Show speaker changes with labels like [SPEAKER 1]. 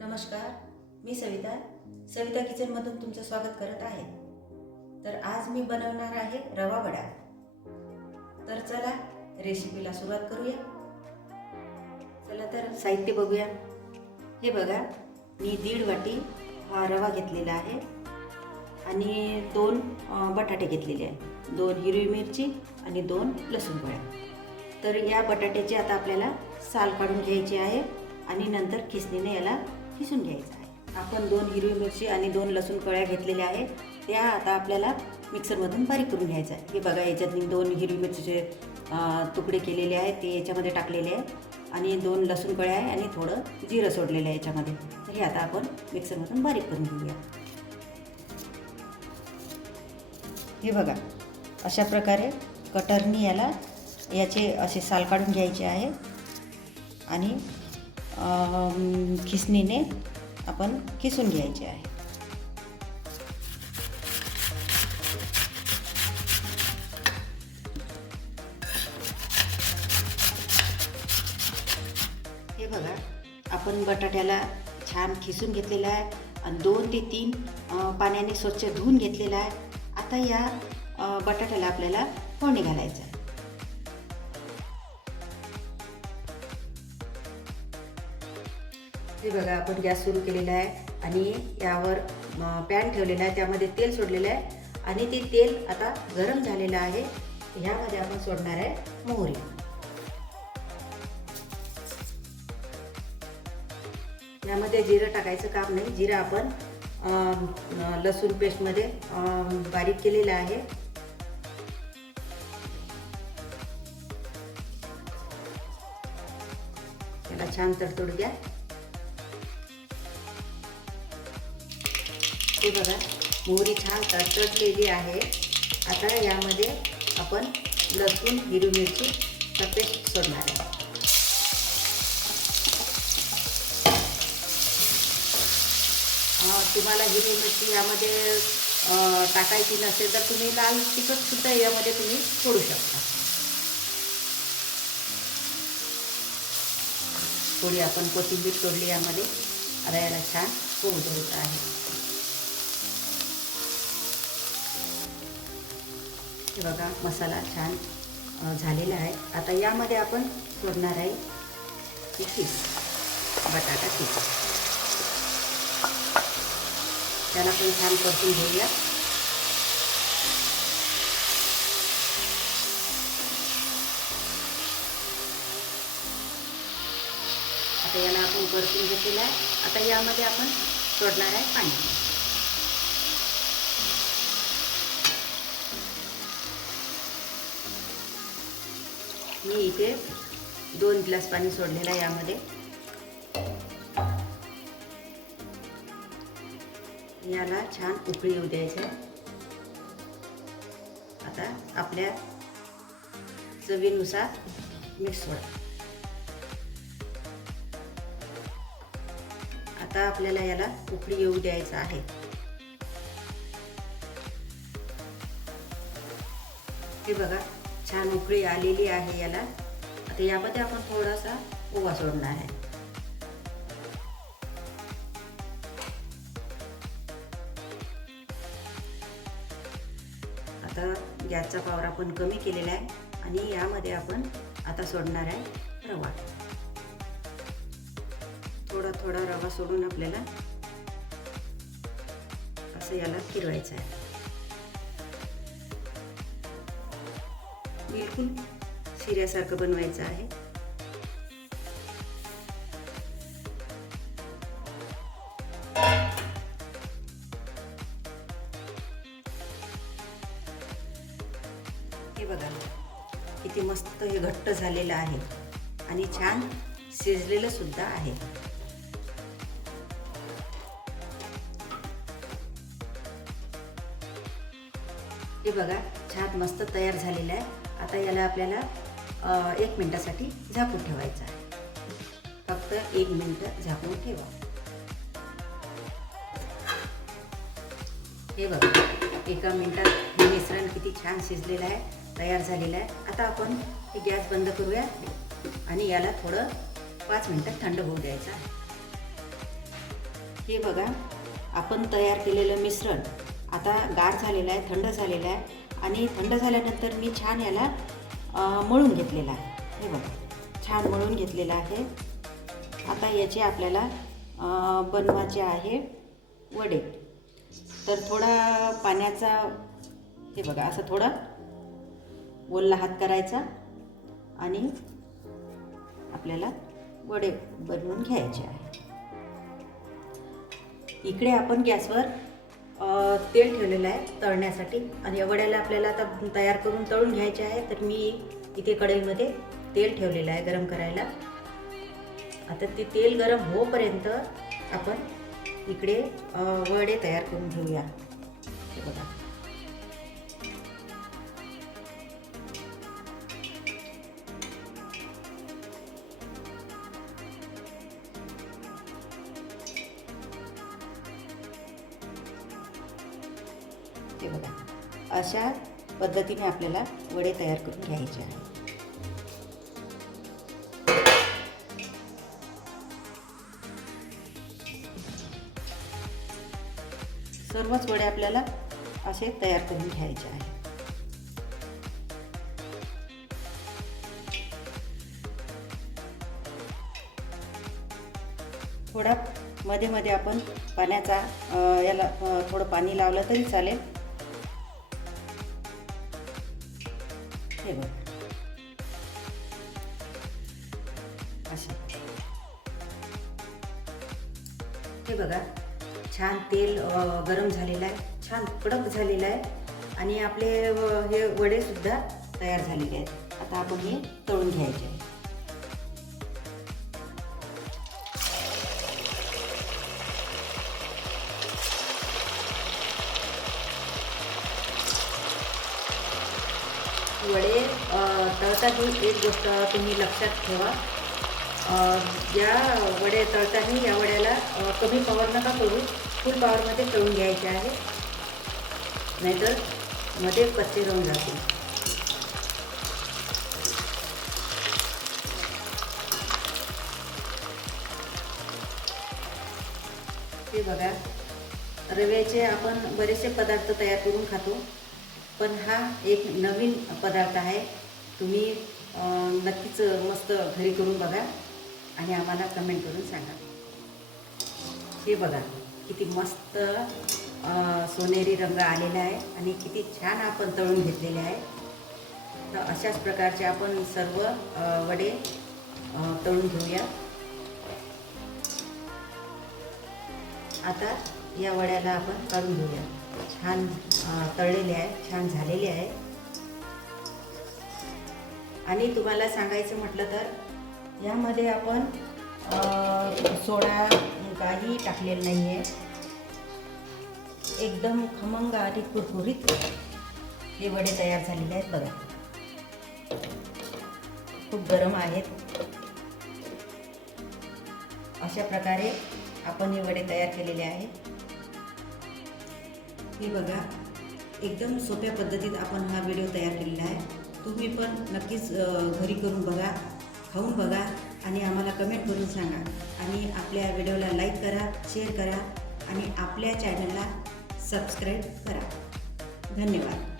[SPEAKER 1] नमस्कार मी सविता. सविता किचनमधून तुमचं स्वागत करत आहे. तर आज मी बनवणार आहे रवा वडा. तर चला रेसिपीला सुरुवात करूया. चला तर साहित्य बघूया. हे बघा मी दीड वाटी हा रवा घेतलेला आहे आणि दोन बटाटे घेतलेले आहे दोन हिरवी मिरची आणि दोन लसूण पोळ्या तर या बटाट्याची आता आपल्याला साल काढून घ्यायची आहे आणि नंतर खिसणीने याला किसून घ्यायचं आहे. आपण दोन हिरवी मिरची आणि दोन लसूण कळ्या घेतलेल्या आहेत. त्या आता आपल्याला मिक्सरमधून बारीक करून घ्यायचं आहे. हे बघा याच्यात मी दोन हिरवी मिरचीचे तुकडे केलेले आहेत. ते याच्यामध्ये टाकलेले आहे आणि दोन लसूण कळ्या आहे आणि थोडं जिरं सोडलेलं आहे याच्यामध्ये. तर हे आता आपण मिक्सरमधून बारीक करून घेऊया. हे बघा अशा प्रकारे कटरनी याला याचे असे साल काढून घ्यायचे आहे. आणि खिसणीने आपण खिसून घ्यायचे आहे. हे बघा आपण बटाट्याला छान खिसून घेतलेला आहे आणि दोन ते तीन पाण्याने स्वच्छ धुवून घेतलेला आहे. आता या बटाट्याला आपल्याला फोडणी घालायचं हे बघा आपण गॅस सुरू केलेला आहे आणि यावर पॅन ठेवलेला आहे त्यामध्ये तेल सोडलेलं आहे. आणि ते तेल आता गरम झालेलं आहे. ह्यामध्ये आपण सोडणार आहे मोहरी. यामध्ये जिरं टाकायचं काम नाही. जिरं आपण लसूण पेस्टमध्ये बारीक केलेलं आहे. त्याला छान तडतोड घ्या हे बघा मोहरी छान तडतडलेली आहे. आता यामध्ये आपण लसूण हिरवी मिरची पेस्ट सोडणार आहे. तुम्हाला हिरवी मिरची यामध्ये टाकायची नसेल तर तुम्ही लाल तिखट सुद्धा यामध्ये तुम्ही सोडू शकता. थोडी आपण कोथिंबीर सोडली यामध्ये. आता याला छान होऊ द्यायचं आहे. हे बघा मसाला छान झालेला आहे. आता यामध्ये आपण सोडणार आहे ही खीस बटाटा खीस त्याला पण छान परतून घेऊया. आता याला आपण परतून घेतलेला आहे. आता यामध्ये आपण सोडणार आहे पाणी. मी इथे दोन ग्लास पाणी सोडलेलं आहे यामध्ये. याला छान उकळी येऊ द्यायचं. आता आपल्या चवीनुसार मिक्स सोडा आता आपल्याला याला उकळी येऊ द्यायचं आहे. हे बघा छान उकळी आलेली आहे याला. आता यामध्ये आपण थोडासा ओवा सोडणार आहे. आता गॅसचा पावर आपण कमी केलेला आहे आणि यामध्ये आपण आता सोडणार आहे रवा. थोडा थोडा रवा सोडून आपल्याला असं याला फिरवायचं आहे. बिलकुल शिऱ्यासारखं बनवायचं आहे. हे बघा किती मस्त हे घट्ट झालेलं आहे आणि छान शिजलेलं सुद्धा आहे. हे बघा छान मस्त तयार झालेलं आहे. आता याला आपल्याला एक मिनटासाठी झाकून ठेवायचं आहे. फक्त एक मिनटं झाकून ठेवा. हे बघा एका मिनटात हे मिश्रण किती छान शिजलेलं आहे तयार झालेलं आहे. आता आपण हे गॅस बंद करूया आणि याला थोडं पाच मिनटात थंड होऊ द्यायचं आहे. हे बघा आपण तयार केलेलं मिश्रण आता गार झालेलं आहे थंड झालेलं आहे. आणि थंड झाल्यानंतर मी छान याला मळून घेतलेलं आहे. हे बघा छान मळून घेतलेलं आहे. आता याचे आपल्याला बनवायचे आहे वडे. तर थोडा पाण्याचा हे बघा असं थोडा ओल्ला हात करायचा आणि आपल्याला वडे बनवून घ्यायचे आहे. इकडे आपण गॅसवर तेल ठेवलेलं आहे तळण्यासाठी. आणि वड्याला आपल्याला आता तयार करून तळून घ्यायचे आहे तर मी इथे कढईमध्ये तेल ठेवलेलं आहे गरम करायला. आता ते तेल गरम होपर्यंत आपण इकडे वडे तयार करून घेऊया. बघा. हे बघा. अशा पद्धतीने आपल्याला वडे तयार करून घ्यायचे आहे सर्वच वडे आपल्याला असे तयार करून घ्यायचे आहे थोडा मध्ये मध्ये आपण पाण्याचा याला थोडं पाणी लावलं तरी चालेल. हे बघ. असे हे बघा छान तेल गरम झालेलं आहे छान कडक झालेलं आहे आणि आपले हे वडेसुद्धा तयार झालेले आहेत. आता आपण हे तळून घ्यायचे. आहे तळताना एक गोष्ट तुम्ही लक्षात ठेवा. या वडे तळताना या वड्याला कमी पॉवर नका करू. फुल पॉवरमध्ये तळून घ्यायचे आहे. नाहीतरमध्ये कच्चे राहून जातील. ते बघा. रव्याचे आपण बरेचसे पदार्थ तयार करून खातो. पण हा एक नवीन पदार्थ आहे. तुम्ही नक्कीच मस्त घरी करून बघा आणि आम्हाला कमेंट करून सांगा. हे बघा किती मस्त सोनेरी रंग आलेला आहे आणि किती छान आपण तळून घेतलेले आहे. तर अशाच प्रकारचे आपण सर्व वडे तळून घेऊया. आता या वड्याला आपण काढून घेऊया. छान तळलेले आहे छान झालेले आहे. आणि तुम्हाला सांगायचं म्हटलं तर यामध्ये आपण सोडा काही टाकलेलं नाही आहे एकदम खमंग आणि कुरकुरीत हे वडे तयार झालेले आहेत बघा. खूप गरम आहेत. अशा प्रकारे आपण हे वडे तयार केलेले आहेत हे बघा एकदम सोप्या पद्धतीत आपण हा व्हिडिओ तयार केलेला आहे. तुम्ही पण नक्कीच घरी करून बघा खाऊन बघा आणि आम्हाला कमेंट करून सांगा. आणि आपल्या व्हिडिओला लाईक करा शेअर करा आणि आपल्या चॅनलला सबस्क्राईब करा. धन्यवाद.